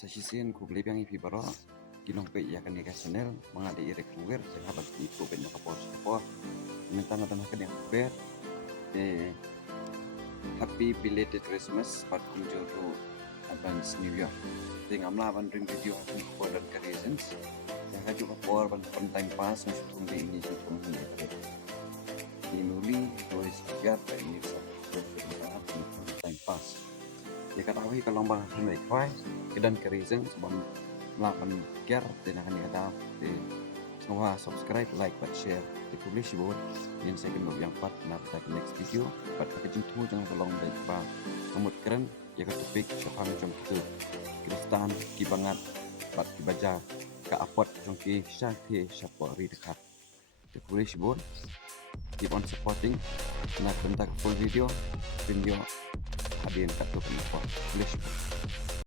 Sasisin ku beli yang ipi baro kinong pe ya kan ya channel mga di irek kuwer sa habag ipo ben nakapos po minta ngatan ka yang kuwer happy belated Christmas pat kunjo to advance New Year ting amla ban ring video ko dan reasons ya ka juga por ban time pass ng ini sa ni nuli boys gat ini sa time pass ya katawi kalau bang naik file kedan ke reason sebab melakukan care dan akan dikata semua subscribe like but share di publish buat yang saya kenal yang part nafta ke next video but kejuntu jangan tolong baik pak namut keren ya ke topik sopan jom itu kristan kibangat bat kibaja ke apot jom ki syakti syapori dekat di publish buat keep on supporting nak bentak full video hadirin kat tu publish